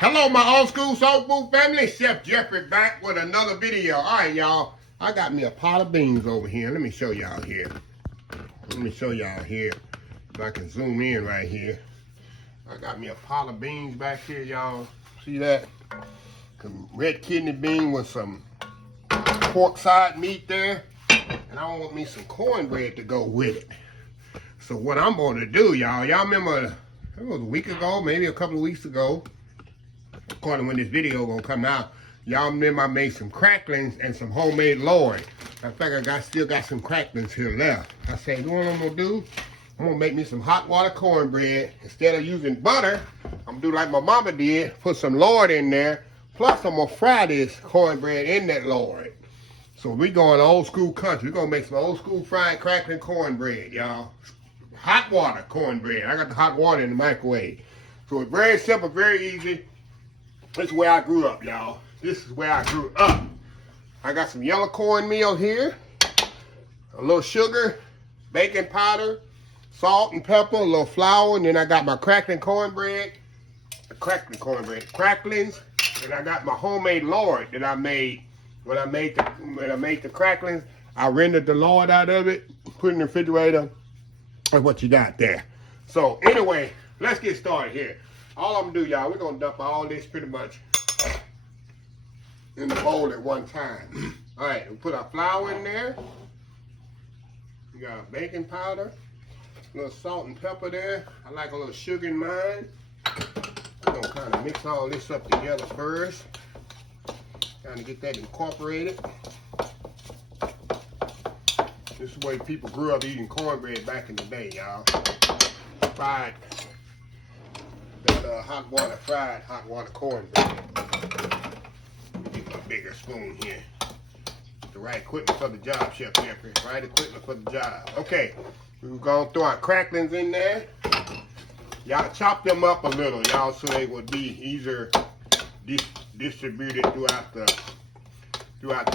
Hello, my old school soul food family. Chef Jeffrey back with another video. All right, y'all. I got me a pot of beans over here. Let me show y'all here. If I can zoom in right here. I got me a pot of beans back here, y'all. See that? Some red kidney bean with some pork side meat there. And I want me some cornbread to go with it. So what I'm going to do, y'all remember, it was a week ago, maybe a couple of weeks ago, according to when this video gonna come out, y'all remember I made some cracklings and some homemade Lard. In fact, I still got some cracklings here left. I said, you know what I'm gonna do? I'm gonna make me some hot water cornbread. Instead of using butter, I'm gonna do like my mama did, put some Lard in there, plus I'm gonna fry this cornbread in that Lard. So we going old school country. We're gonna make some old school fried crackling cornbread, y'all. Hot water cornbread. I got the hot water in the microwave. So it's very simple, very easy. This is where I grew up, y'all. This is where I grew up. I got some yellow cornmeal here, a little sugar, baking powder, salt and pepper, a little flour, and then I got my cracklings, and I got my homemade Lard that I made. When I made the cracklings, I rendered the Lard out of it, put it in the refrigerator. That's what you got there. So anyway, let's get started here. All I'm gonna do, y'all, we're gonna dump all this pretty much in the bowl at one time. All right, we put our flour in there. We got our baking powder, a little salt and pepper there. I like a little sugar in mine. We're gonna kind of mix all this up together first. Kind of get that incorporated. This is the way people grew up eating cornbread back in the day, y'all. Fried. That fried hot water cornbread. Let me get my bigger spoon here. The right equipment for the job, Chef Jeffrey. Right equipment for the job. Okay, we're gonna throw our cracklings in there. Y'all chop them up a little, y'all, so they would be easier distributed throughout the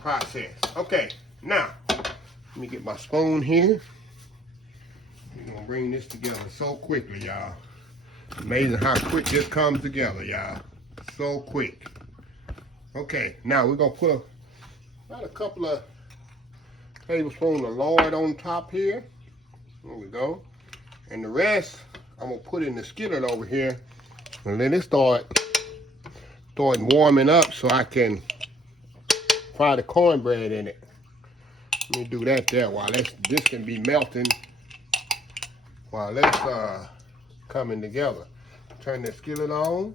process. Okay, now let me get my spoon here. We're gonna bring this together so quickly, y'all. Amazing how quick this comes together, y'all. So quick. Okay, now we're gonna put about a couple of tablespoons of Lard on top here. There we go. And the rest, I'm gonna put in the skillet over here and let it start warming up so I can fry the cornbread in it. Let me do that there while this can be melting while that's coming together. Turn the skillet on.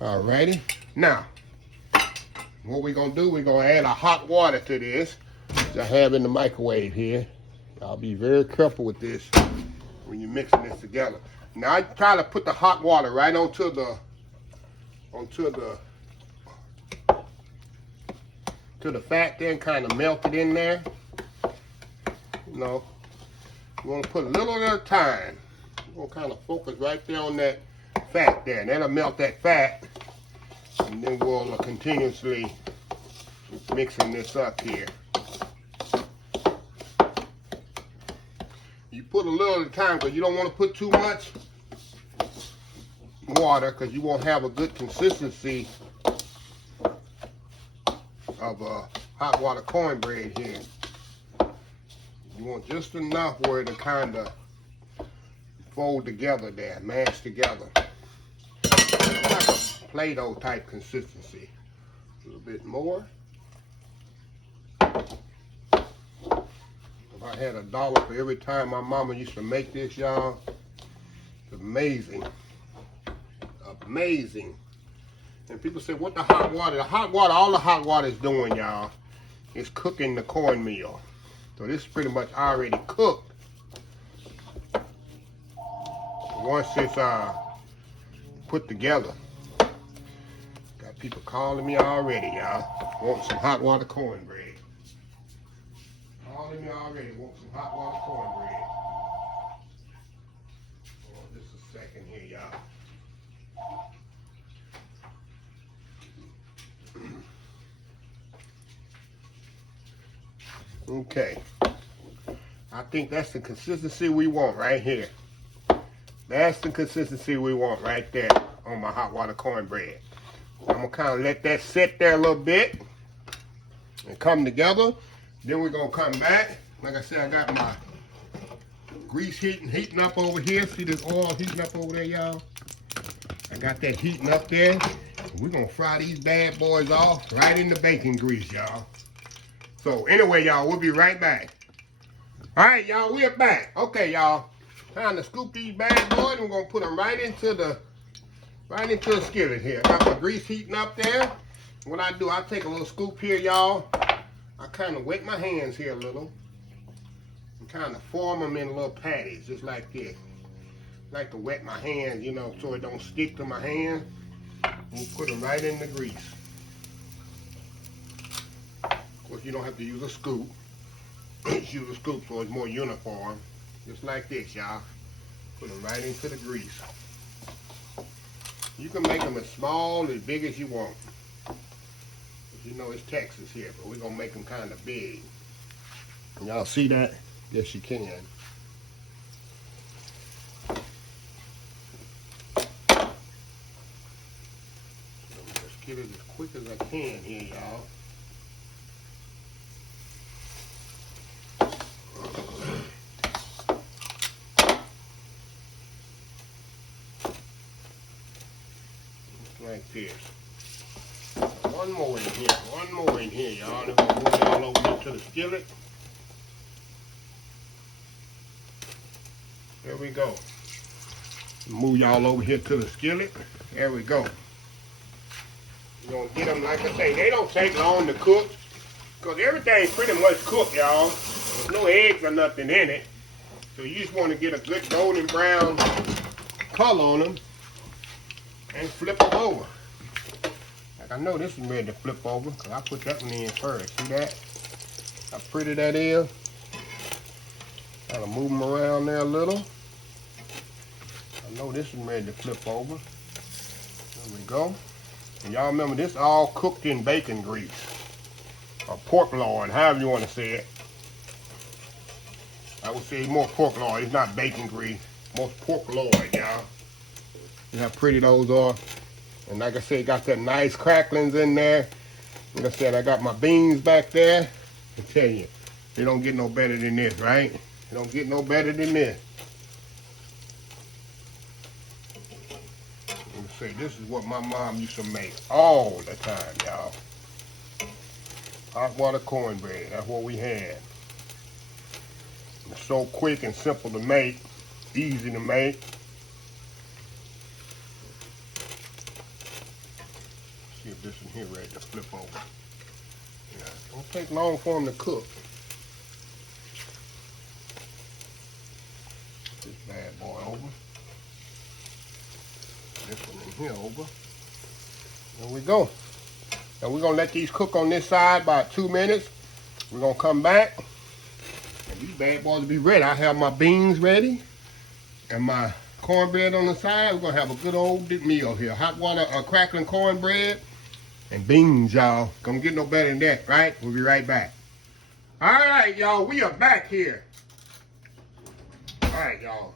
Alrighty. Now, what we're gonna do, we're gonna add a hot water to this, which I have in the microwave here. Y'all be very careful with this when you're mixing this together. Now I try to put the hot water right onto the fat there and kind of melt it in there. You know, you want to put a little at a time. We're going to kind of focus right there on that fat there, and that'll melt that fat, and then we'll continuously mixing this up here. You put a little at a time because you don't want to put too much water because you won't have a good consistency of hot water cornbread here. You want just enough where to kind of fold together there, mash together. Like a Play-Doh type consistency. A little bit more. If I had $1 for every time my mama used to make this, y'all, it's amazing. Amazing. And people say, what the hot water? The hot water, all the hot water is doing, y'all, is cooking the cornmeal. So this is pretty much already cooked. Once it's put together. Got people calling me already, y'all. Want some hot water cornbread. Calling me already, want some hot water cornbread. Hold on just a second here, y'all. Okay, I think that's the consistency we want right here. That's the consistency we want right there on my hot water cornbread. I'm gonna kind of let that sit there a little bit and come together. Then we're gonna come back. Like I said, I got my grease heating up over here. See this oil heating up over there, y'all? I got that heating up there. We're gonna fry these bad boys off right in the bacon grease, y'all. So anyway, y'all, we'll be right back. All right, y'all, we're back. Okay, y'all, time to scoop these bad boys. We're gonna put them right into the skillet here. Got my grease heating up there. What I do, I take a little scoop here, y'all. I kind of wet my hands here a little and kind of form them in little patties, just like this. I like to wet my hands, you know, so it don't stick to my hand. We'll put them right in the grease. Of course, you don't have to use a scoop. Just use a scoop so it's more uniform. Just like this, y'all. Put them right into the grease. You can make them as small, as big as you want. You know it's Texas here, but we're going to make them kind of big. Y'all see that? Yes, you can. Just get it as quick as I can here, y'all. Like this. One more in here, y'all. Then we'll move y'all over here to the skillet. There we go. Move y'all over here to the skillet. There we go. We're gonna get them, like I say, they don't take long to cook, because everything's pretty much cooked, y'all. There's no eggs or nothing in it. So you just want to get a good golden brown color on them and flip them over. Like I know this is ready to flip over, because I put that one in first. See that? How pretty that is? Kind of move them around there a little. I know this is ready to flip over. There we go. And y'all remember, this all cooked in bacon grease. Or pork lard, however you want to say it. I would say more pork lard. It's not bacon grease. Most pork lard, y'all. See how pretty those are? And like I said, got that nice cracklings in there. Like I said, I got my beans back there. I tell you, they don't get no better than this, right? They don't get no better than this. Let me say, this is what my mom used to make all the time, y'all. Hot water cornbread, that's what we had. It's so quick and simple to make, easy to make. See if this one here ready to flip over. Yeah, don't take long for them to cook. This bad boy over. This one in here over. There we go. Now we're gonna let these cook on this side about 2 minutes. We're gonna come back, and these bad boys will be ready. I have my beans ready and my cornbread on the side. We're gonna have a good old meal here. Hot water, crackling cornbread and beans, y'all. Gonna get no better than that, right? We'll be right back. All right, y'all, we are back here. All right, y'all.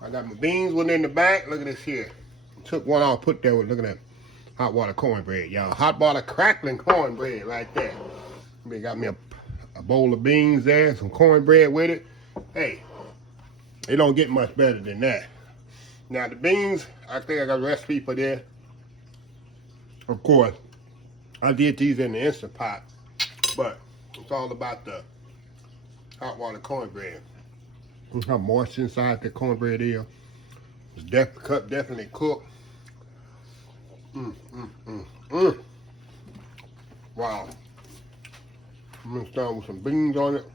I got my beans one in the back. Look at this here. Took one off, put there with, look at that. Hot water cornbread, y'all. Hot water crackling cornbread right there. We got me a bowl of beans there, some cornbread with it. Hey, it don't get much better than that. Now the beans, I think I got a recipe for this. Of course, I did these in the Instant Pot, but it's all about the hot water cornbread. Look how moist inside the cornbread is. It's definitely cooked. Wow. I'm gonna start with some beans on it.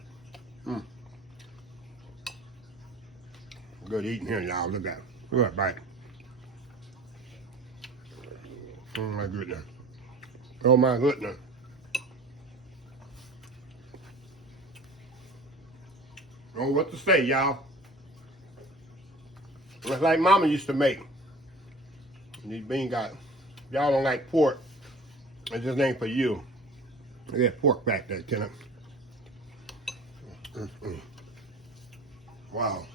Good eating here, y'all. Look at it. Look at that bite. Oh my goodness. Oh my goodness. Don't know what to say, y'all. It's like Mama used to make. And these beans got, y'all don't like pork, it just ain't for you. Look at that pork back there, Tenant. Wow.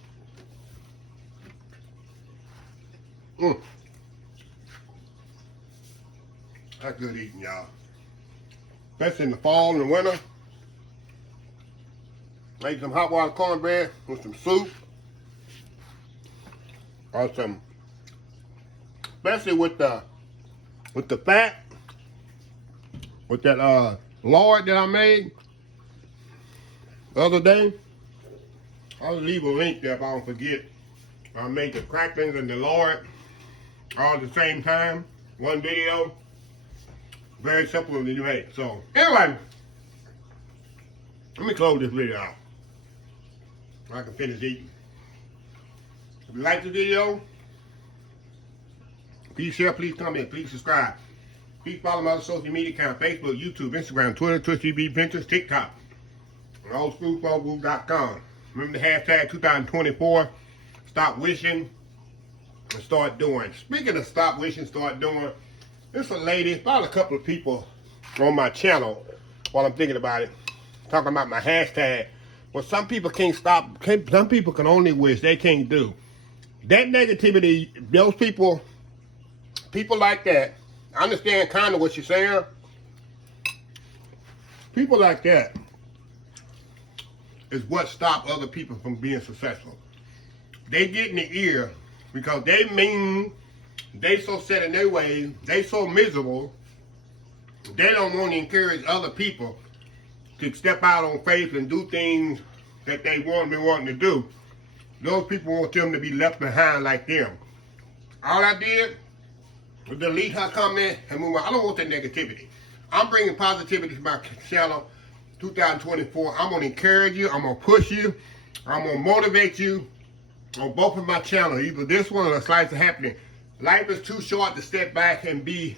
That's good eating, y'all. Especially in the fall and the winter. Make some hot water cornbread with some soup. Or some, especially with the fat, with that lard that I made the other day. I'll leave a link there if I don't forget. I made the cracklings and the lard all at the same time. One video. Very simple to make. So, anyway, let me close this video out so I can finish eating. If you like the video, please share, please comment, please subscribe. Please follow my other social media account, Facebook, YouTube, Instagram, Twitter, Twitch TV, Pinterest, TikTok, and oldschoolfogroup.com. Remember the hashtag 2024, stop wishing and start doing. Speaking of stop wishing, start doing, there's a lady, probably a couple of people on my channel while I'm thinking about it, talking about my hashtag. Well, some people can't stop, some people can only wish, they can't do. That negativity, those people like that, I understand kind of what you're saying. People like that is what stop other people from being successful. They get in the ear because they mean, they so set in their ways, they so miserable, they don't want to encourage other people to step out on faith and do things that they want to be wanting to do. Those people want them to be left behind like them. All I did was delete her comment and move on. I don't want that negativity. I'm bringing positivity to my channel 2024. I'm going to encourage you. I'm going to push you. I'm going to motivate you on both of my channels, either this one or a Slice of Happiness. Life is too short to step back and be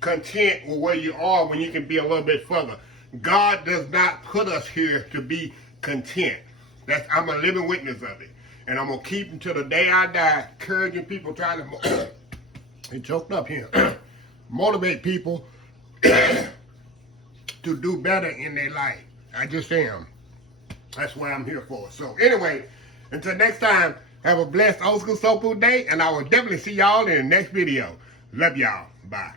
content with where you are when you can be a little bit further. God does not put us here to be content. I'm a living witness of it. And I'm going to keep until the day I die, encouraging people, trying to, he choked up here, motivate people to do better in their life. I just am. That's what I'm here for. So anyway, until next time, have a blessed old school soul food day, and I will definitely see y'all in the next video. Love y'all. Bye.